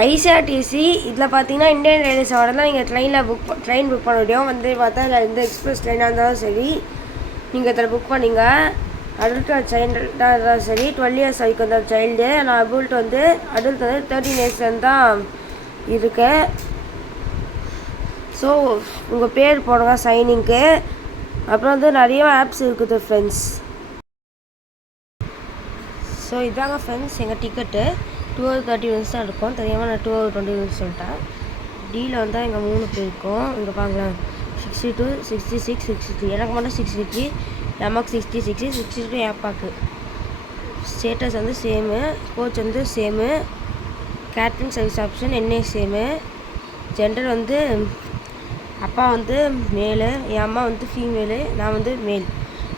ஐசிஆர்டிசி இதில் பார்த்தீங்கன்னா இந்தியன் ரயில்வேஸோட தான் நீங்கள் ட்ரெயின் புக் பண்ண முடியும். வந்து பார்த்தா இல்லை எந்த எக்ஸ்பிரஸ் ட்ரெயினாக இருந்தாலும் சரி நீங்கள் இதில் புக் பண்ணிங்க. அடல்ட் சைல்டாக இருந்தாலும் சரி 12 இயர்ஸ் வரைக்கும் தான் சைல்டு. நான் அடல்ட் வந்து 13 இயர்ஸ்லேருந்து தான் இருக்கேன். ஸோ உங்கள் பேர் போடுங்க சைனிங்க்கு. அப்புறம் வந்து நிறைய ஆப்ஸ் இருக்குது ஃப்ரெண்ட்ஸ். ஸோ இதாங்க ஃப்ரெண்ட்ஸ் எங்கள் டிக்கெட்டு 2:30 மினிட்ஸ் தான் இருக்கும். தெரியாமல் நான் 2:20 மினிட்ஸ் சொல்லிட்டேன். டீயில் வந்தால் எங்கள் 3 பேர் இருக்கும். இங்கே பாருங்களேன் 62, 66, 63. எனக்கு மட்டும் 63, நமக்கு 66, 62 என் அப்பாவுக்கு. ஸ்டேட்டஸ் வந்து சேமு, கோச் வந்து சேமு, கேட்ரிங் சர்வீஸ் ஆப்ஷன் என்ன சேமு, ஜெண்டர் வந்து அப்பா வந்து மேலு, என் அம்மா வந்து ஃபீமேலு, நான் வந்து மேல்.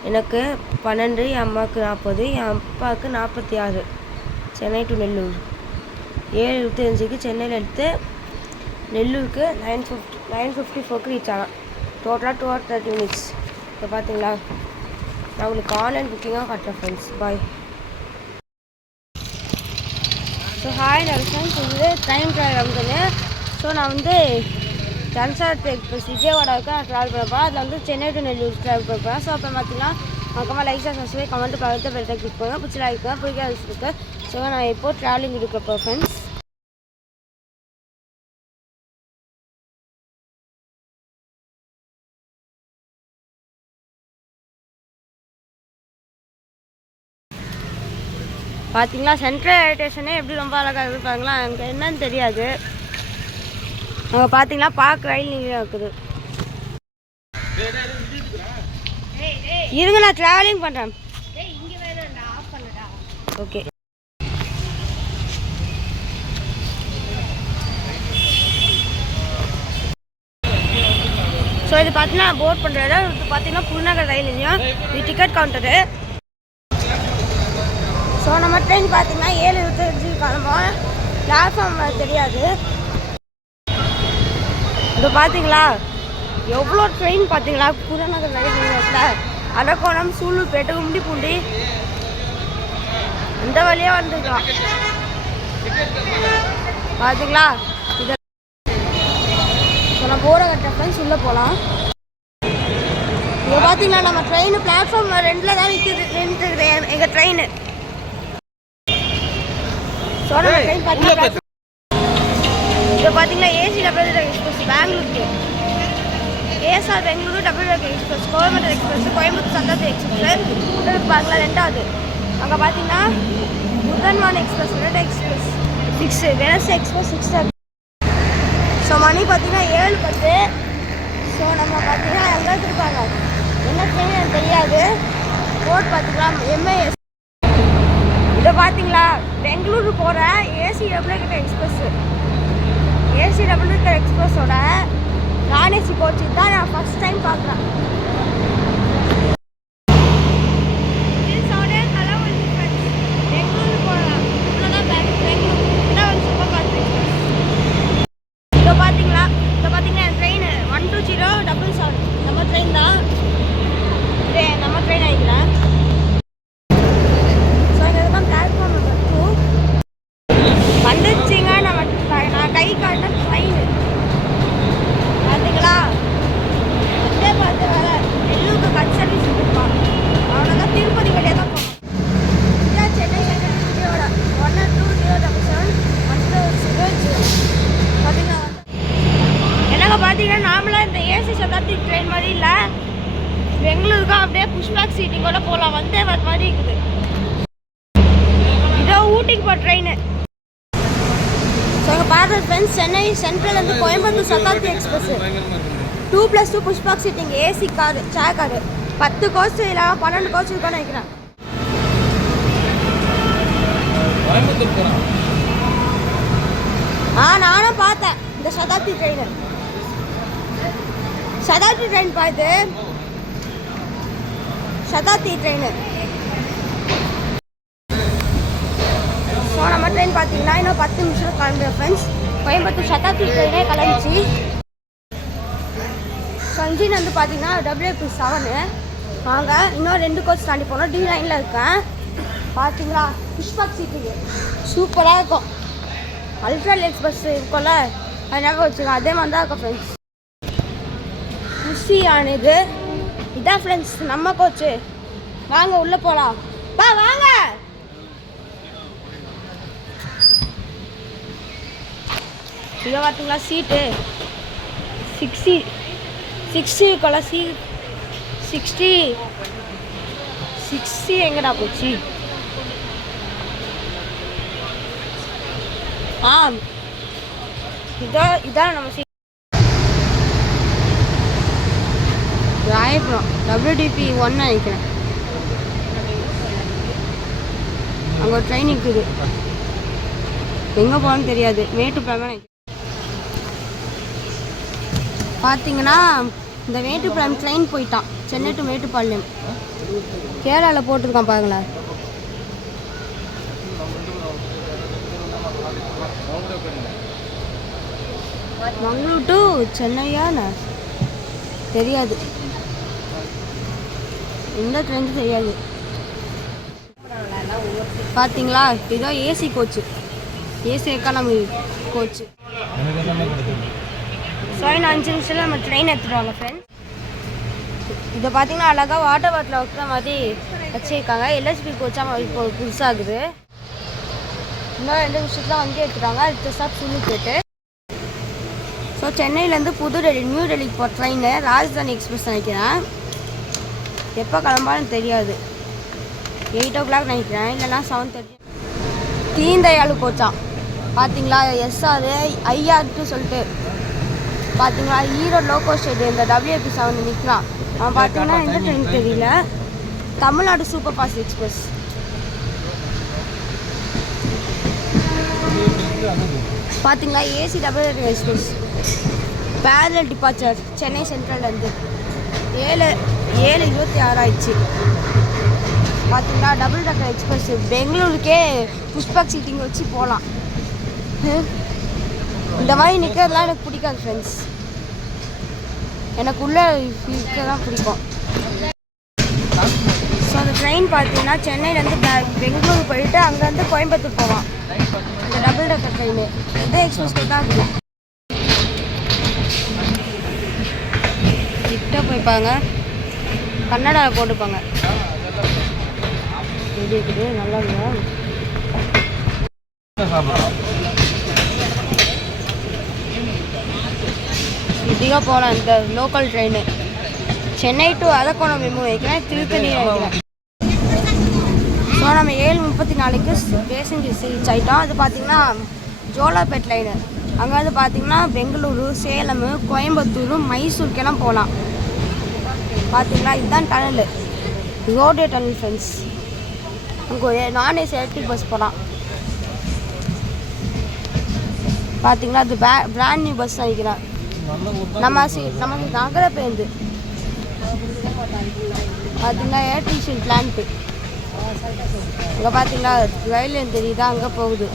எனக்கு 12, என் அம்மாவுக்கு 40, என் அப்பாவுக்கு 46. சென்னை டு நெல்லூர் 7:25க்கு சென்னையில் எடுத்து நெல்லூருக்கு 9:54க்கு ரீச் ஆகலாம். டோட்டலாக 2:30 மினிட்ஸ். இப்போ பார்த்தீங்களா, நான் உங்களுக்கு ஆன்லைன் புக்கிங்காக காட்டுறேன் ஃப்ரெண்ட்ஸ். பாய். ஸோ ஹாய் ஃப்ரெண்ட்ஸ், இது ட்ரெயின் ட்ராவல் வந்து. ஸோ நான் வந்து ஜன்சார் எக்ஸ்பிரஸ் விஜயவாடாவுக்கு நான் ட்ராவல் பண்ணப்போம். அதில் வந்து சென்னை டு நெல்லூர் ட்ராவல் பண்ணப்போம். ஸோ அப்போ பார்த்தீங்கன்னா மறக்காமல் லைக் சப்ஸ்கிரைப் கமெண்ட் பக்கத்து பெல்ட்டை கிளிக் பண்ணுங்கள். பிடிச்சி லைக் பிடிக்காது இருக்கு. ஸோ நான் இப்போது ட்ராவலிங் இருக்கிறப்போ ஃப்ரெண்ட்ஸ் பார்த்தீங்களா சென்ட்ரல் ரயில்வே ஸ்டேஷனே எப்படி ரொம்ப அழகாக இருப்பாங்களா. அங்கே என்னன்னு தெரியாது. அங்கே பார்த்தீங்கன்னா பார்க் ரயில் நீங்க இருக்குது. இருங்க நான் ட்ராவலிங் பண்ணுறேன். ஓகே. ஸோ இது பார்த்தீங்கன்னா போர்ட் பண்ணுறது. இது பார்த்தீங்கன்னா புறநகர் ரயில் நிலையம். இது டிக்கெட் கவுண்டரு. ஸோ நம்ம ட்ரெயின் பார்த்தீங்கன்னா 7:25 கிளம்போம். பிளாட்ஃபார்ம் தெரியாது. இது பார்த்தீங்களா எவ்வளோ ட்ரெயின் பார்த்தீங்களா. புறநகர் ரயில் நிலையத்தில் அரக்கோணம், சூலூர்பேட்டை, உண்டிப்பூண்டி இந்த வழியாக வந்துருக்கலாம். பார்த்தீங்களா இதை நான் போகிற கட்ட ஃப்ரெண்ட்ஸ் உள்ளே போகலாம். இங்கே பார்த்தீங்களா நம்ம ட்ரெயின் பிளாட்ஃபார்ம் 2ல் தான் நிற்குது எங்கள் ட்ரெயின். ஸோ நம்ம ட்ரெயின் பார்த்தீங்கன்னா இப்போ பார்த்தீங்கன்னா ஏசி டபுள் எக்ஸ்பிரஸ் பெங்களூருக்கு, ASR Bengaluru double express, Coimbatore express, Coimbatore Shatabdi express பார்க்கலாம் 2வது. அங்கே பார்த்தீங்கன்னா புதன்வான் express, red express 6, Wednesday express 6. So மணி பார்த்தீங்கன்னா 7:10. ஸோ நம்ம பார்த்தீங்கன்னா எங்கே எடுத்துருப்பாங்க என்ன ட்ரெயின் எனக்கு தெரியாது. போர்ட் பார்த்தீங்களா எம்ஐஎஸ். இதை பார்த்தீங்களா பெங்களூரு போகிற AC double express, AC double எக்ஸ்பிரஸோட நான்ஏசி கோச் தான் நான் ஃபஸ்ட் டைம் பார்க்குறேன். பெங்களூரு போகலாம். Bangalore super fast express. இதை பார்த்தீங்களா என் ட்ரெயின் 12077 நம்ம ட்ரெயின் தான். நம்ம ட்ரெயின் ஆகிக்கிறேன். ஸோ இங்கே தான் பிளாட்ஃபார்ம் நம்பர் 2 வந்துச்சுங்க. நான் கை காட்டின ட்ரெயின் பார்த்தீங்களா. இதே பார்த்து வேற நெல்லூருக்கு கட் சர்வீஸ் இருப்பான். அவ்வளோதான் திருப்பதி வழியாக தான் போகணும். இதான் சென்னை விஜயோட 12077 பார்த்தீங்கன்னா என்னங்க பார்த்தீங்கன்னா நாமளாக இந்த ஏசி சதாப்தி ட்ரெயின் மாதிரி இல்லை. பெங்களூருக்கு அப்படியே புஷ்பேக் சீட்டிங்கோட போகலாம். வந்தே மாதிரி இருக்குது. இதோ ஊட்டிக்கு போகிற ட்ரெயின். ஸோ எங்கள் பார்க்குற ஃப்ரெண்ட்ஸ் சென்னை சென்ட்ரல்லேருந்து Coimbatore Shatabdi express 2+2 pushback seating AC car, chair car. 10 coach இல்லை 12 கோச் இருக்கான்னு நினைக்கிறேன். நானும் பார்த்தேன் இந்த சதாப்தி ட்ரெயின். சதாப்தி ட்ரெயின் பார்த்து சதாப்தி ட்ரெயின். ஸோ நம்ம ட்ரெயின் பார்த்தீங்கன்னா இன்னும் 10 நிமிஷம் கிளம்புறோம் ஃப்ரெண்ட்ஸ். கோயம்புத்தூர் சதாப்தி ட்ரெயினே கிளம்பிச்சு. சஞ்சின் வந்து பார்த்தீங்கன்னா WP7 வாங்க. இன்னும் 2 கோச் தாண்டி போனோம். D9ல் இருக்கேன். பார்த்தீங்களா புஷ்பாக் சீட்டிங்கு சூப்பராக இருக்கும். அல்ட்ரா எக்ஸ்பிரஸ் இருக்கும்ல அது ஞாபகம் வச்சுக்கோங்க. அதே மாதிரி தான் இருக்கும் ஃப்ரெண்ட்ஸ். குஷியானது இதான் ஃப்ரெண்ட்ஸ் நம்ம கோச்சு. வாங்க உள்ளே போகலாம். வாங்க. இதை பார்த்தீங்களா சீட்டு 60 இருக்கும்ல 60 எங்கடா போச்சு? இதான் நம்ம ராயபுரம் WDP 1 நினைக்கிறேன். அங்கே ஒரு ட்ரெயின் இருக்குது. எங்கே போகணும்னு தெரியாது. மேட்டுப்பாளையம் பார்த்தீங்கன்னா இந்த மேட்டுப்பாளையம் ட்ரெயின் போயிட்டான். சென்னை டு மேட்டுப்பாளையம் கேரளாவில் போட்டிருக்கான் பாருங்களேன். மங்களூர் டு சென்னையான்னு தெரியாது. எந்த ட்ரெயின் தெரியாது. பார்த்தீங்களா இதோ AC coach. AC economy coach. So 5 நிமிஷத்தில் நம்ம ட்ரெயின் எடுத்துடுவாங்க ஃப்ரெண்ட்ஸ். இதை பார்த்தீங்கன்னா அழகாக வாட்டர் பாட்டில் வைக்கிற மாதிரி வச்சுருக்காங்க. LHP கோச்சாக இப்போ புதுசாகுது. இன்னும் 2 நிமிஷத்தில் வந்து எடுத்துட்டாங்க. அடுத்த ஸ்டாப் சுல்லுப்பேட்டு. ஸோ சென்னையிலேருந்து நியூ டெல்லிக்கு போகிற ட்ரெயின் ராஜதானி எக்ஸ்பிரஸ் நினைக்கிறேன். எப்போ கிளம்பான்னு தெரியாது. 8 o'clock நினைக்கிறேன், இல்லைனா 7:30. தீன்தயாளு கோச்சான் பார்த்தீங்களா. SR IR சொல்லிட்டு பார்த்தீங்களா. ஈரோடு லோகோ ஸ்டேட் இந்த WAP 7 நிற்கிறான். அவன் பார்த்தீங்கன்னா எந்த ட்ரெயின் தெரியல. தமிழ்நாடு சூப்பர் ஃபாஸ்ட் எக்ஸ்பிரஸ் பார்த்தீங்களா. AC double express parallel departure Chennai சென்ட்ரல்லேருந்து 7:26 ஆயிடுச்சு. பார்த்தீங்களா டபுள் டக்கர் எக்ஸ்பிரஸ் பெங்களூருக்கே புஷ்பக் சீட்டிங் வச்சு போகலாம். இந்த மாதிரி நிற்கிறதுலாம் எனக்கு பிடிக்காது ஃப்ரெண்ட்ஸ். எனக்கு உள்ளே நிற்க தான் பிடிக்கும். ஸோ அந்த ட்ரெயின் பார்த்தீங்கன்னா சென்னையிலேருந்து பெங்களூர் போயிட்டு அங்கேருந்து கோயம்புத்தூர் போவான். இந்த டபுள் டக்கர் ட்ரெயின் இதே எக்ஸ்பிரஸ் தான் இருக்குது. கிட்ட போய்ப்பாங்க, கன்னடாவில் போட்டுப்பாங்க. எப்படி இருக்குது? நல்லா இருக்குதா? இப்படியாக போகலாம். இந்த local train Chennai to Arakkonam MEMU வைக்கிறேன், திருத்தணி வைக்கிறேன். ஸோ நம்ம 7:34க்கு பேசஞ்சர்ஸ் ரீச் ஆகிட்டோம். அது பார்த்திங்கன்னா ஜோலார்பேட் லைனு. அங்கே வந்து பார்த்திங்கன்னா பெங்களூரு, சேலம், கோயம்புத்தூர், மைசூருக்கெல்லாம் போகலாம். பார்த்திங்களா இதுதான் டனல், ரோடே டனல் ஃப்ரெண்ட்ஸ். அங்கே நான்-AC எலக்ட்ரிக் பஸ் போகலாம். பார்த்தீங்களா அது பிராண்ட் நியூ பஸ் நினைக்கிறேன். நம்ம நகர பேருந்து பார்த்தீங்கன்னா ஏர்டிஷன் பிளான்ட்டு. அங்கே பார்த்தீங்களா ரயில் தெரியுதா, அங்கே போகுது.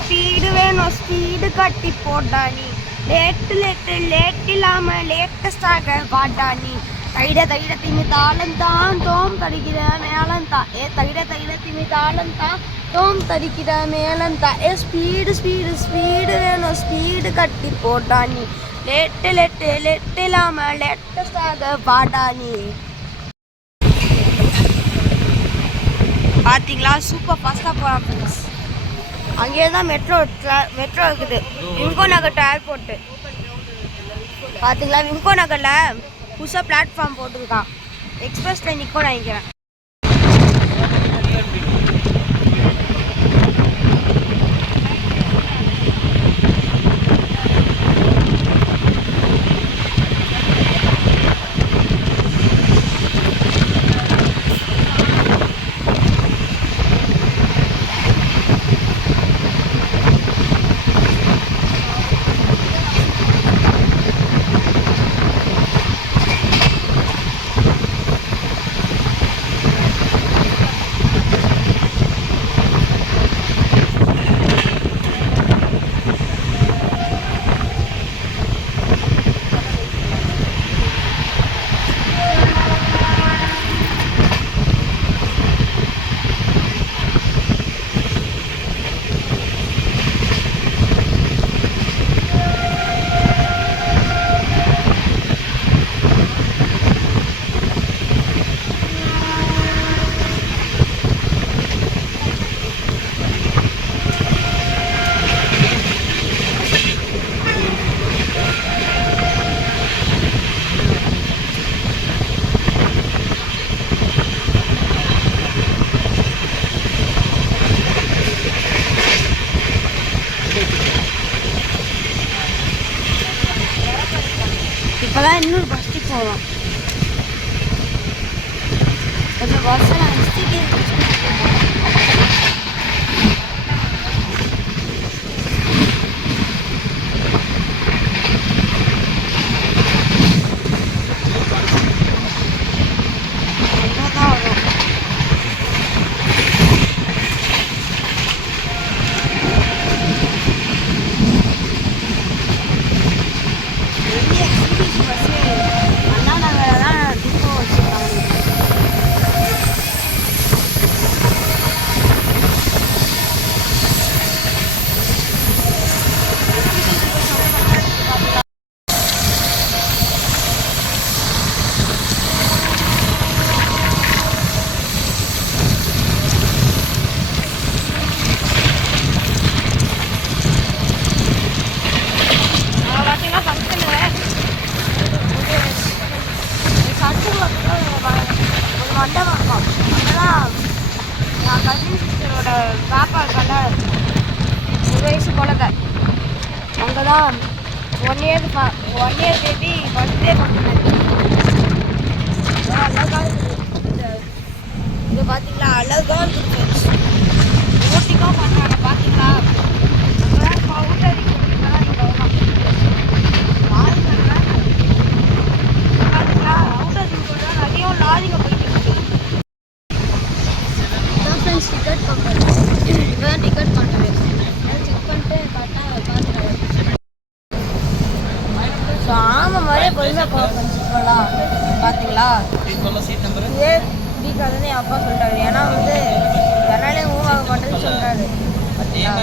ஸ்பீடு வேணும், ஸ்பீடு கட்டி போட்டா நீ. லேட் இல்லாமல் லேட்டஸ்டாக வாட்டா நீ. தைட திமி தாளம் தான் தோம் தடிக்கிற மேளம் தான். தைட திமி தாளம் தான் தோம் தடிக்கிற மேளம் தான். ஸ்பீடு வேணும், ஸ்பீடு கட்டி போட்டா நீ. லேட் இல்லாம லேட்டஸ்டாக வாடா நீ. பார்த்தீங்களா சூப்பர் ஃபாஸ்ட்டாக போகலாம் ஃப்ரெண்ட்ஸ். அங்கேயே தான் மெட்ரோ இருக்குது, விம்கோ நகர் ஏர்போர்ட்டு. பார்த்தீங்களா விம்கோ நகரில் புதுசாக பிளாட்ஃபார்ம் போட்டுருக்கான். எக்ஸ்பிரஸ் ட்ரெயின் நிற்கும் நினைக்கிறேன். இன்னொரு பஸ்ஸுக்கு போகிறோம். கொஞ்சம் பஸ்ஸை நான் ஹிஸ்ட்ரிக்கு தான் வரும். மண்டபம் இருக்கும். அங்கெல்லாம் என் கசின் சிஸ்டரோட பாப்பா இருக்கால, 1 வயசு குழந்தை, அங்கே தான் 1 இயர் பேபி பர்த்டே பண்ணுறது. அழகாக இருக்குது. இது பார்த்தீங்களா, அழகாக இருக்குது. ஓட்டிக்காக பண்ணுறாங்க பார்த்தீங்களா. அங்கெல்லாம் பவுடர் பார்த்தீங்களா, அவுட்டர் நிறைய லாரிங்க போயிட்டு இருக்கு. டிக்கெட் கவுண்டர் இதுதான் டிக்கெட் கவுண்டர். செக் பண்ணிட்டு கரெக்டாக பார்த்துருவேன். ஸோ ஆமாம் மாதிரியே பொறுமையாக போகலாம். பார்த்தீங்களா, இதே பிடிக்காதுன்னு என் அப்பா சொல்லிட்டாரு. ஏன்னா வந்து என்னாலே மூவ் ஆக மாட்டேன்னு சொல்கிறாரு. பார்த்தீங்களா,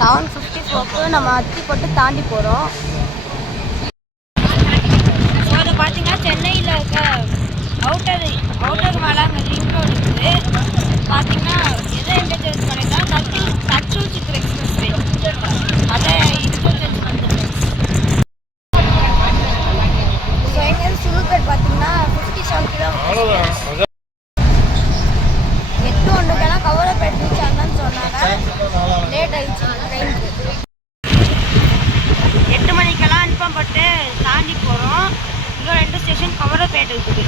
7:54க்கு நம்ம அத்திப்பட்டு தாண்டி போகிறோம். ஸோ அதை பார்த்தீங்கன்னா சென்னையில் இருக்க அவுட்டர் மேலே அங்கே ரிங் ரோடு இருக்குது. பார்த்தீங்கன்னா எதை இன்டர்சேஞ்ச் பண்ணிட்டா தச்சூர் சித்திர எக்ஸ்பிரஸ் வே அதை இன்டர்சேஞ்ச் பண்ணுறது. ஸோ எங்கேருந்து சுருள்பேட் பார்த்தீங்கன்னா 57 கிலோமீட்டர். 8:01 கவரப்பேட் ரீச் ஆகணும்னு சொன்னாங்க. லேட் ஆகிடுச்சு ட்ரெயினுக்கு. 8 மணிக்கெல்லாம் அனுப்பப்பட்டு தாண்டி போகிறோம். இன்னும் 2 ஸ்டேஷன் கவரப்பேட் இருக்குது.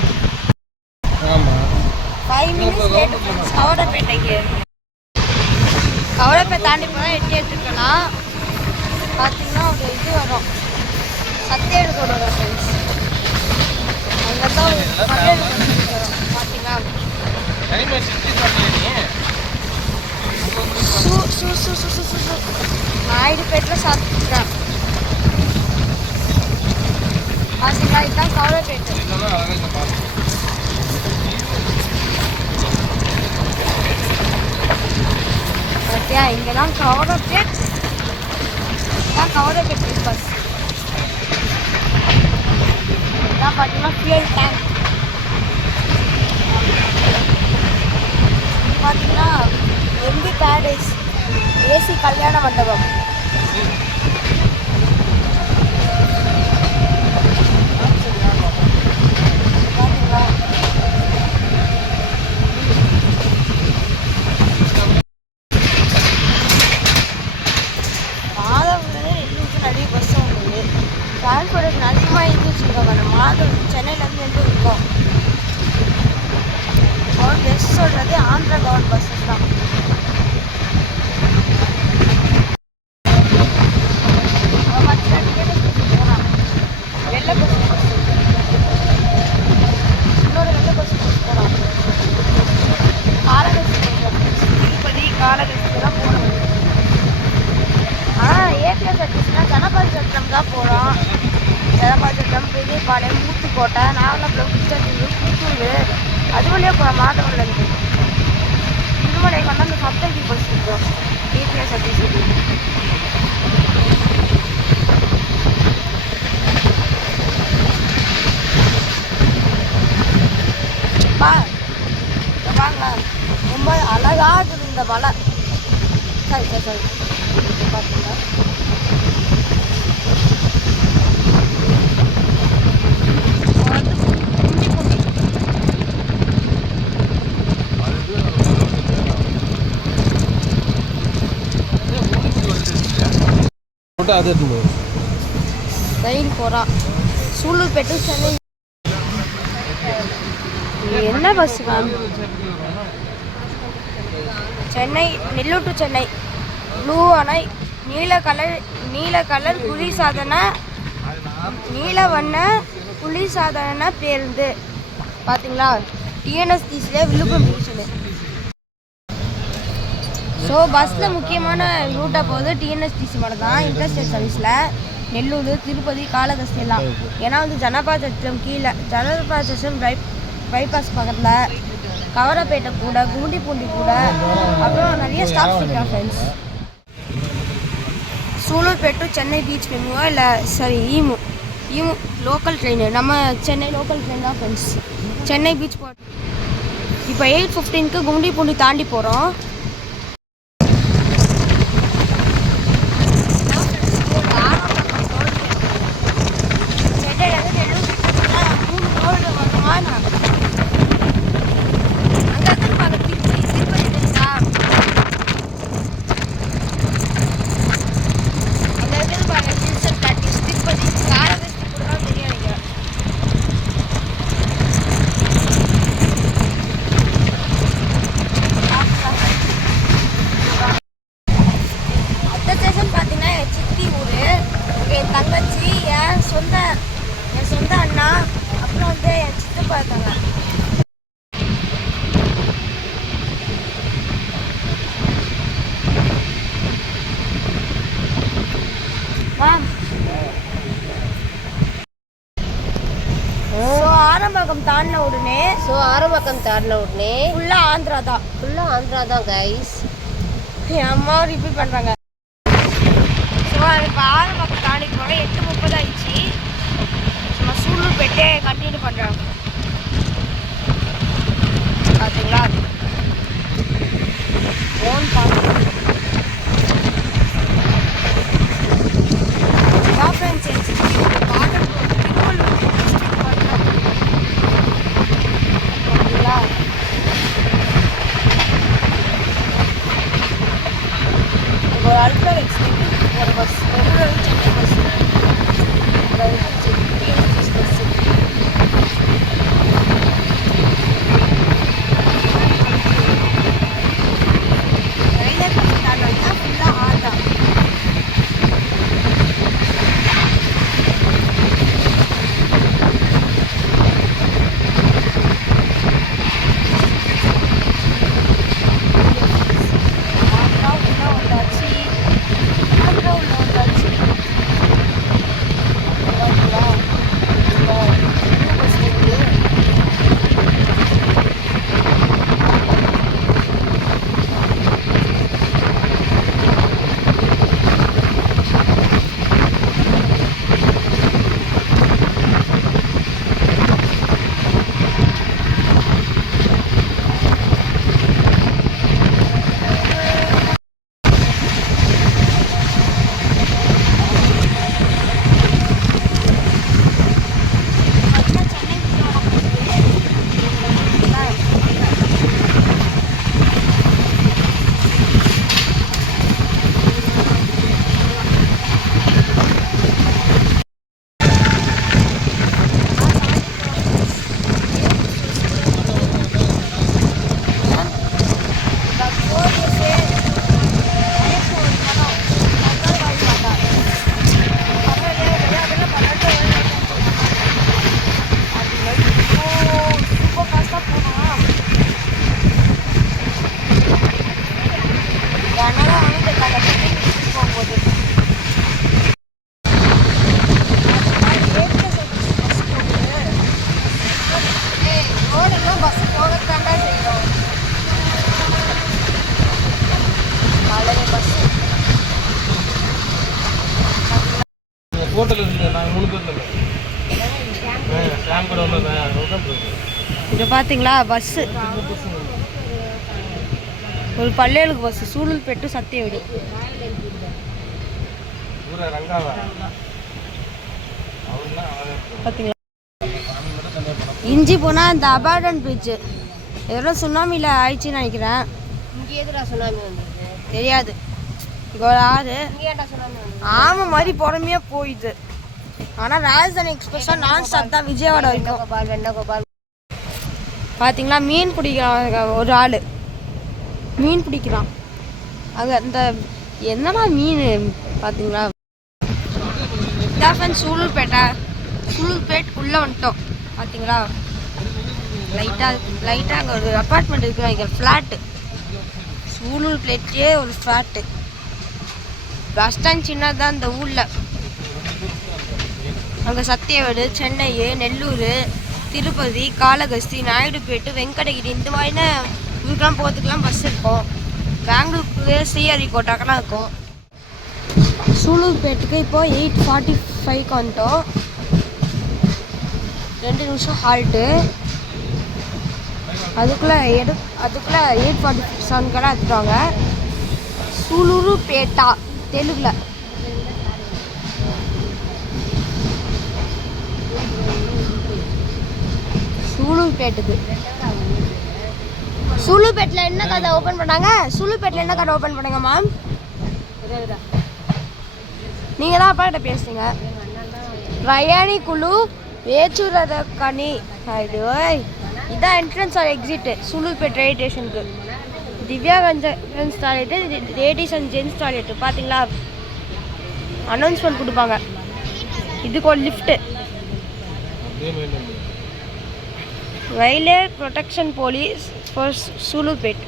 5 மினிட்ஸ் லேட்டு ஃப்ரெண்ட்ஸ். கவரப்பேட்டைக்கு கவரப்பேட் தாண்டி போனால் 8 எடுத்துக்கலாம். பார்த்தீங்கன்னா ஒரு இது வரும், சத்தேடு கூட வரும் ஃப்ரெண்ட்ஸ். அங்கே தான் சத்தேடு வரும். பார்த்தீங்கன்னா நாயுடுபேட்டில் சாப்பிட்றேன். பார்த்தீங்களா, இதுதான் கவரப்பேட்டு. பார்த்தியா, இங்கே தான் கவரப்பேட். இதுதான் கவரப்பேட் பஸ். இதான் பார்த்தீங்கன்னா ஃபியூல் டேங்க். பார்த்தீங்கன்னா எம்பி பேரடைஸ் ஏசி கல்யாண மண்டபம். நிறைய பஸ் வந்தது. டிரான்ஸ்போர்டேஷன் அதிகமாக இருந்துச்சுருக்காங்க. நம்ம மாதம் சென்னையிலேருந்து எங்கே இருக்கோம். பெஸ்ட் சொல்கிறது ஆந்திரா கவர்மெண்ட் பஸ்ஸஸ் தான். வெள்ளை பஸ் இன்னொரு வெள்ளை பஸ் போகலாம். காலகஸ்தி திருப்பதி காலகஸ்தி தான் போகணும். ஆனால் ஏற்கனவே சர்வீஸ்னா ஜனபாதி சத்திரம் தான் போகிறோம். ஜனபாதி சத்திரம், பெரியபாளையம், ஊத்துக்கோட்டை, நாகலாபுரம், கிருஷ்ணகிரி, புத்தூர், அது வழியாக போகிறோம். மாதவன்லேருந்து திருமலை கொண்டு அந்த சப்தகி பஸ் இருக்கும். ஏபிஎஸ் சர்வீஸ் வாங்க. ரொம்ப அழகாக இருக்குது இந்த மலை. சரி பார்த்தீங்களா, அது ட்ரெயின் போகிறான். சூலூர்பேட்டு சென்னை. என்ன bus ma'am? Chennai, Nellore to Chennai. Blue அணை, நீல கலர் குளிர்சாதன நீல வண்ண குளிர்சாதன பேருந்து. பார்த்தீங்களா? டிஎன்எஸ்டிசியில் விழுப்புரம் டிவிஷனு. ஸோ பஸ்ஸில் முக்கியமான ரூட்டாக போகுது டிஎன்எஸ்டிசி மட்டும் தான். இன்டர்ஸ்டேட் சர்வீஸில் நெல்லூர், திருப்பதி, காளகஸ்தி எல்லாம். ஏன்னா வந்து ஜனபாசம் கீழே, ஜனபாசம் பைபாஸ் பக்கத்தில், கவரப்பேட்டை கூட, கும்மிடிப்பூண்டி கூட, அப்புறம் நிறைய ஸ்டாப்ஸ் இருக்கா ஃப்ரெண்ட்ஸ். சூலூர்பேட்டு சென்னை பீச் மெமுவா இல்லை ஈமு லோக்கல் ட்ரெயின். நம்ம சென்னை லோக்கல் ட்ரெயின் தான் ஃப்ரெண்ட்ஸ். சென்னை பீச் இப்போ 8:15க்கு கும்மிடிப்பூண்டி தாண்டி போகிறோம். என் சொந்த அண்ணா, அப்புறம் வந்து என் சித்தப்பா இருக்காங்க. ஆரம்பக்கம் தாண்டின உடனே ஃபுல்லாக ஆந்திரா தான் கைஸ். என் அம்மா ரிப்பீட் பண்ணுறாங்க. ஸோ இப்போ ஆரம்பக்கம் தாண்டி போனோம். 8:30 ஆயிடுச்சு. நான் சூலூர்பேட்டே கண்டினியூ பண்ணுறேன். பார்த்தீங்களா? ஃபோன் பார்த்து ஒரு அல்ட்ரா எக்ஸ்பெக்ட் ஒரு bus, regular Chennai bus, bus. Railway bus தாண்டா ஃபுல்லாக ஆட்டா. இது பார்த்தீங்களா பஸ்ஸு, ஒரு பள்ளிகளுக்கு பஸ்ஸு, சூலூர்பேட்டு சத்திய வீடு. பார்த்தீங்களா? இஞ்சி போனால் இந்த அபார்டன் பிரிட்ஜு எதோ சுனாமியில் ஆயிடுச்சுன்னு நினைக்கிறேன். இங்கே எதுடா சுனாமி வந்துருக்கு தெரியாது. இங்கே ஒரு ஆறு ஆமாம் மாதிரி பொறுமையாக போயிடுது. ஆனால் ராஜதானி எக்ஸ்பிரஸ் நான் ஸ்டாப் தான் விஜயவாடா வரைக்கும். வெண்ணகோபால் பார்த்தீங்களா, மீன் பிடிக்கிறான் ஒரு ஆள், மீன் பிடிக்கிறான் அங்கே. அந்த என்னமா மீன் பார்த்தீங்களா? இதான் ஃப்ரெண்ட்ஸ் சூலூர்பேட் உள்ளே வந்துட்டோம் பார்த்தீங்களா. லைட்டாக அங்கே ஒரு அப்பார்ட்மெண்ட் இருக்குது, இங்கே ஃப்ளாட்டு. சூலூர்பேட்லேயே ஒரு ஃப்ளாட்டு. பஸ் ஸ்டாண்ட் சின்னதான் இந்த ஊரில். அங்கே சத்தியவேடு, சென்னை, நெல்லூர், திருப்பதி, காளகஸ்தி, நாயுடுபேட்டு, வெங்கடகிரி இந்த மாதிரின ஊருக்கெலாம் போகிறதுக்கெலாம் பஸ் இருக்கும். பெங்களூருக்கு ஸ்ரீஹரிகோட்டாக்கெல்லாம் இருக்கும். சூலூர்பேட்டுக்கு இப்போது 8:45 வந்துட்டோம். 2 நிமிஷம் ஹால்ட்டு. அதுக்குள்ளே 8:47 எடுத்துட்டாங்க. சூலூர்பேட்டா தெலுங்குல. சூலூர்பேட்டில் என்ன கடை ஓப்பன் பண்ணாங்க? சூலூர்பேட்டில் என்ன கடை ஓப்பன் பண்ணாங்க மேம்? நீங்கள் தான் அப்பா கிட்ட பேசுறீங்க. ரயானி குழு வேச்சூரத கனி. இதான் entrance or exit Sullurpet railway ஸ்டேஷனுக்கு. திவ்யா gents toilet, ladies and gents toilet பார்த்தீங்களா, அனௌன்ஸ்மெண்ட் கொடுப்பாங்க. இதுக்கு ஒரு lift. Railway protection police for Sullurpet.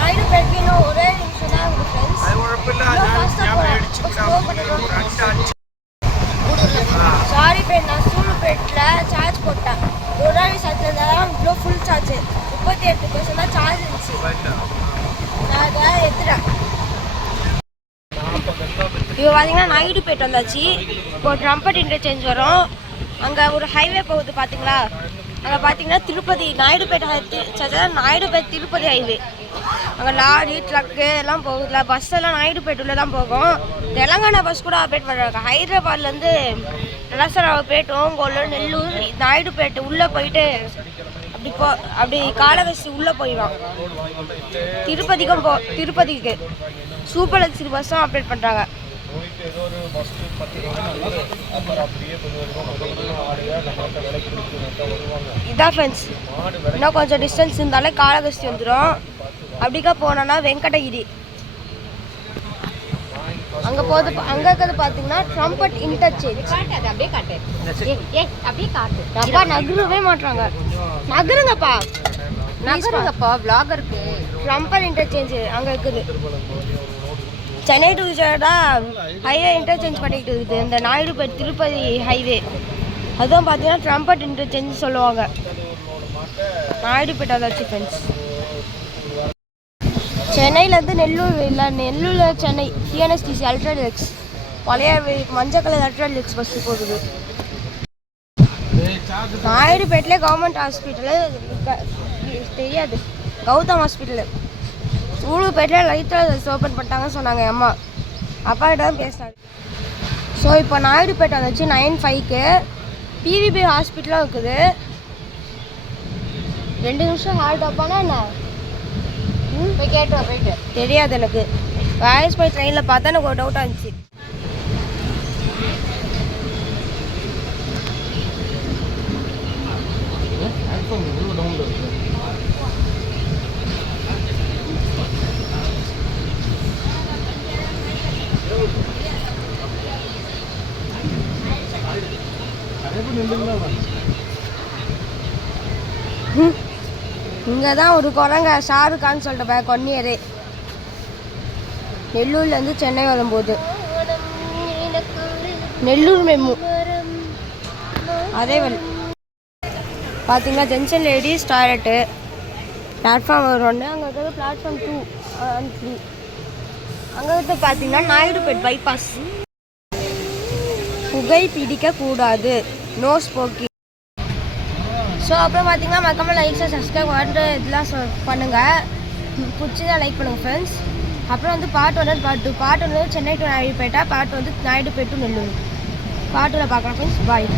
நாயுடுபேட்க்கு இன்னும் ஒரே நிமிஷம் தான் இருக்குது ஃப்ரெண்ட்ஸ். சாரி ஃப்ரெண்ட், நான் சூலூர்பேட்டில் சார்ஜ் போட்டேன். ஒரு சார்ஜில் இருந்தாலும் இவ்வளோ ஃபுல் சார்ஜ் 38% தான் சார்ஜ் இருந்துச்சு. நான் அதை எடுத்துட்டேன். இப்போ பார்த்தீங்கன்னா நாயுடுபேட் வந்தாச்சு. இப்போ ட்ரம்பட் இன்டர்சேஞ்ச் வரும். அங்கே ஒரு ஹைவே போகுது பார்த்தீங்களா. அங்கே பார்த்தீங்கன்னா திருப்பதி நாயுடுபேட் திருப்பதி ஹைவே. அங்கே லாரி, ட்ரக்கு எல்லாம் போகுதுல. பஸ் எல்லாம் நாயுடுபேட் உள்ள தான் போகும். தெலங்கானா பஸ் கூட ஆப்ரேட் பண்ணுறாங்க. ஹைதராபாத்லேருந்து நலசராவுபேட், ஓங்கோல், நெல்லூர், நாயுடுபேட் உள்ளே போயிட்டு அப்படி காளகஸ்தி உள்ளே போயிடும். திருப்பதிக்கு சூப்பர் லக்ஸரி பஸ்ஸும் ஆப்ரேட் பண்ணுறாங்க. இதான் ஃப்ரெண்ட்ஸ், இன்னும் கொஞ்சம் டிஸ்டன்ஸ் இருந்தாலே காளகஸ்தி வந்துடும். அப்படிக்கா போனோன்னா வெங்கடகிரி. அங்கே இருக்கிறது பார்த்தீங்கன்னா ட்ரம்பட் இன்டர்சேஞ்ச். அப்பா நகரவே மாட்டாங்க. நகருங்கப்பா விளாகருக்கு. ட்ரம்பட் இன்டர்சேஞ்ச் அங்கே இருக்குது. Chennai to Vijayawada highway interchange பண்ணிக்கிட்டு இருக்குது இந்த நாயுடுபேட் திருப்பதி ஹைவே. அதுவும் பார்த்தீங்கன்னா ட்ரம்பட் இன்டர்சேஞ்ச் சொல்லுவாங்க. நாயுடுபேட் அதாச்சு ஃப்ரெண்ட்ஸ். சென்னையிலேருந்து நெல்லூரில் சென்னை டிஎன்எஸ்டிசி அல்ட்ரா டீலக்ஸ் பழைய மஞ்சள் கலர் அல்ட்ரா டீலக்ஸ் பஸ் போகுது. நாயுடுபேட்டிலே கவர்மெண்ட் ஹாஸ்பிட்டலு தெரியாது, கௌதம் ஹாஸ்பிட்டலு. சூலூர்பேட்டில் லைட்டாக ஓப்பன் பண்ணிட்டாங்கன்னு சொன்னாங்க அம்மா. அப்பா கிட்ட தான் பேசினாரு. ஸோ இப்போ நாயுடுபேட்டை வந்துச்சு 9:05க்கு. பிவிபி ஹாஸ்பிட்டலும் இருக்குது. 2 நிமிஷம் ஹால்ட் அப்பானா என்ன போய் கேட்டுவா. போயிட்டு தெரியாது எனக்கு. வாய்ஸ் போய் ட்ரெயினில் பார்த்தா எனக்கு ஒரு டவுட்டாக இருந்துச்சு. இங்கே தான் ஒரு குரங்க ஷாருக்கான்னு சொல்லிட்டு கொன்னியரே. நெல்லூர்லேருந்து சென்னை வரும்போது நெல்லூர் மெமு அதே வழி பார்த்தீங்கன்னா ஜங்ஷன் லேடிஸ் டாய்லெட்டு. பிளாட்ஃபார்ம் 1, அங்கே இருக்கிறது பிளாட்ஃபார்ம் 2 and 3. அங்கே இருக்கிறது பார்த்தீங்கன்னா நாயுடுபேட் பைபாஸ். புகை பிடிக்கக்கூடாது, நோ ஸ்மோக்கிங். ஸோ அப்புறம் பார்த்தீங்கன்னா மறக்காம லைக் சப்ஸ்கிரைப் பண்ணிட்டு இதெல்லாம் பண்ணுங்கள். பிடிச்சதான் லைக் பண்ணுங்கள் ஃப்ரெண்ட்ஸ். அப்புறம் வந்து part 1 part 2. Part 1 Chennai to Naidupeta, part வந்து நாயுடுபேட் டு நெல்லூர். பார்ட் 2 பார்க்கலாம் ஃப்ரெண்ட்ஸ். பாய்.